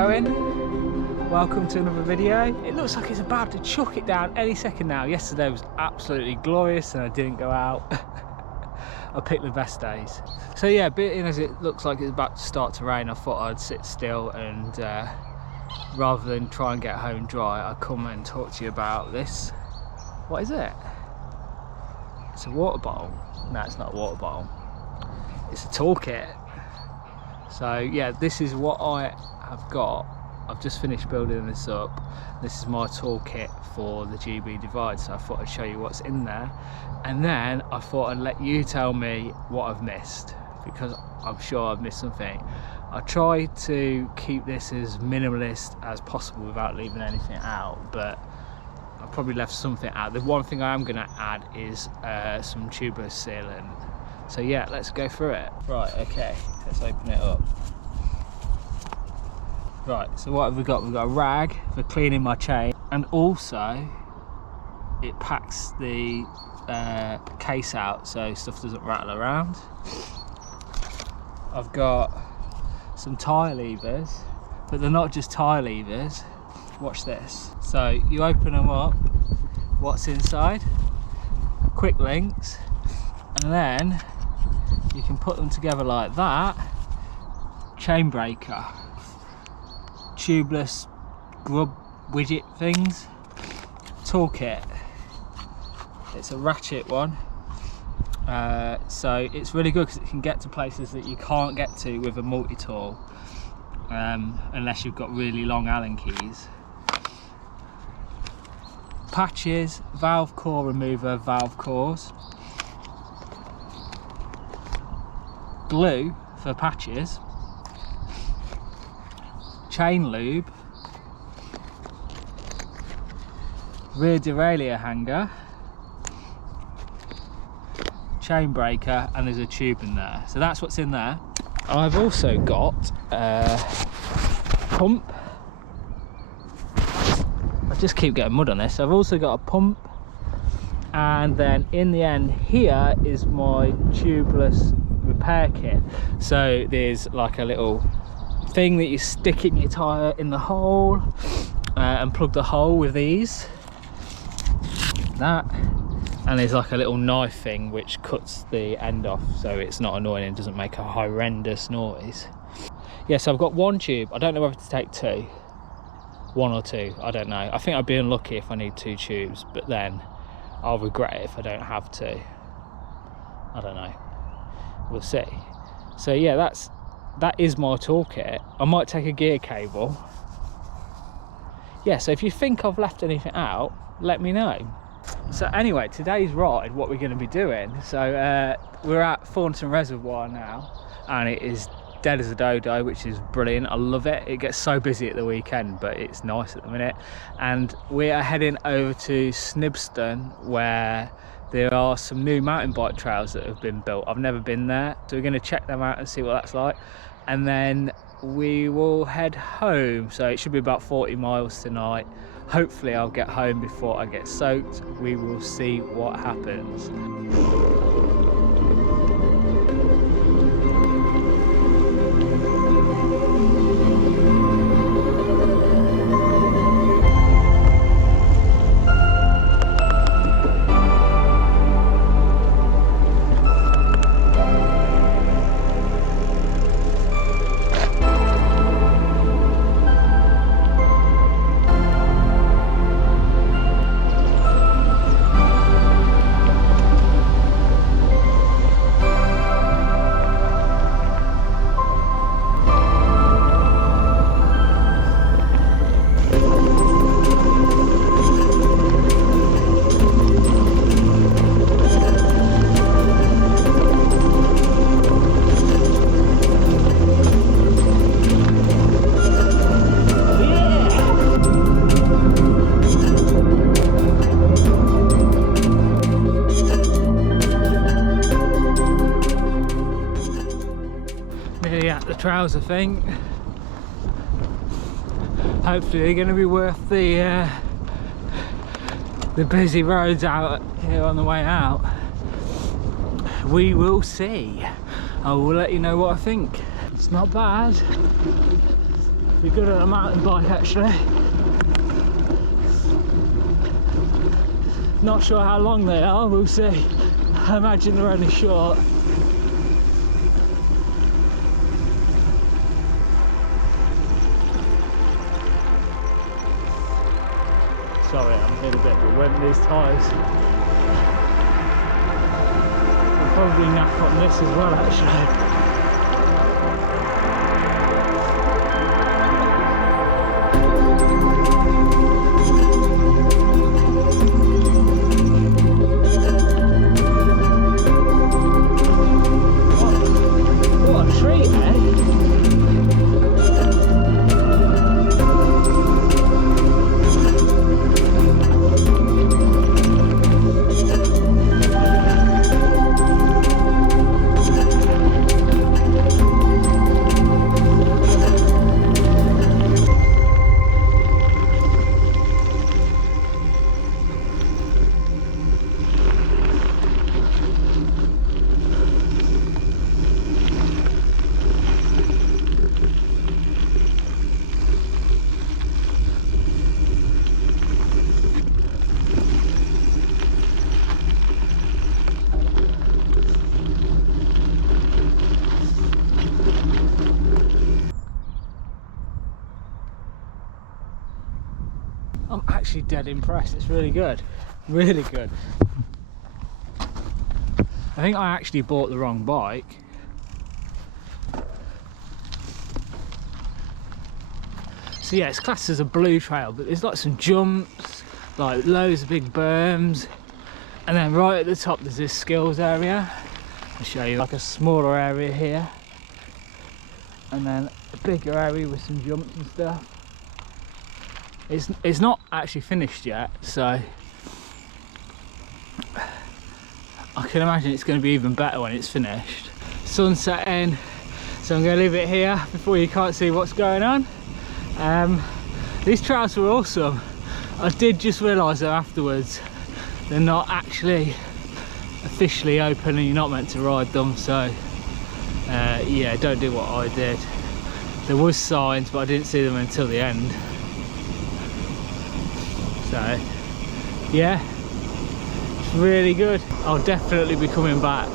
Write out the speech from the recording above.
going? Welcome to another video. It looks like it's about to chuck it down any second now. Yesterday was absolutely glorious and I didn't go out. I picked the best days. So yeah, being as it looks like it's about to start to rain, I thought I'd sit still and rather than try and get home dry, I'd come and talk to you about this. What is it? It's a water bottle. No, it's not a water bottle. It's a toolkit. So yeah, this is what I have got. I've just finished building this up. This is my toolkit for the GBDIVIDE, so I thought I'd show you what's in there. And then I thought I'd let you tell me what I've missed, because I'm sure I've missed something. I tried to keep this as minimalist as possible without leaving anything out, but I probably left something out. The one thing I am going to add is some tubeless sealant. So yeah, let's go through it. Right, okay, let's open it up. Right, so what have we got? We've got a rag for cleaning my chain, and also it packs the case out so stuff doesn't rattle around. I've got some tie levers, but they're not just tie levers. Watch this. So you open them up, what's inside? Quick links, and then you can put them together like that. Chain breaker, tubeless grub widget things, toolkit. It's a ratchet one, so it's really good because it can get to places that you can't get to with a multi-tool unless you've got really long Allen keys. Patches, valve core remover, valve cores, glue for patches, chain lube, rear derailleur hanger, chain breaker, and there's a tube in there. So that's what's in there. I've also got a pump. I just keep getting mud on this. I've also got a pump, and then in the end here is my tubeless repair kit. So there's like a little thing that you stick in your tyre in the hole and plug the hole with these, that, and there's like a little knife thing which cuts the end off so it's not annoying and doesn't make a horrendous noise. Yeah, so I've got one tube. I don't know whether to take two, one or two, I don't know. I think I'd be unlucky if I need two tubes, but then I'll regret it if I don't have to. I don't know, we'll see. So yeah, that is my toolkit. I might take a gear cable. Yeah, so if you think I've left anything out, let me know. So anyway, today's ride, what we're going to be doing, so we're at Thornton Reservoir now, and it is dead as a dodo, which is brilliant. I love it. It gets so busy at the weekend, but it's nice at the minute. And we are heading over to Snibston, where there are some new mountain bike trails that have been built. I've never been there, so we're going to check them out and see what that's like, and then we will head home. So it should be about 40 miles tonight. Hopefully I'll get home before I get soaked. We will see what happens. Trails, I think. Hopefully they're going to be worth the busy roads out here on the way out. We will see. I will let you know what I think. It's not bad. Be good on a mountain bike actually. Not sure how long they are, we'll see. I imagine they're only short. Sorry, I'm getting a bit of a wind these tyres. I'll probably nap on this as well actually. I'm actually dead impressed. It's really good, really good. I think I actually bought the wrong bike. So yeah, it's classed as a blue trail, but there's like some jumps, like loads of big berms, and then right at the top there's this skills area. I'll show you like a smaller area here, and then a bigger area with some jumps and stuff. It's not actually finished yet, so I can imagine it's going to be even better when it's finished. Sun's setting, so I'm going to leave it here before you can't see what's going on. These trails were awesome. I did just realise though afterwards they're not actually officially open and you're not meant to ride them, so yeah, don't do what I did. There was signs, but I didn't see them until the end. So yeah, it's really good. I'll definitely be coming back.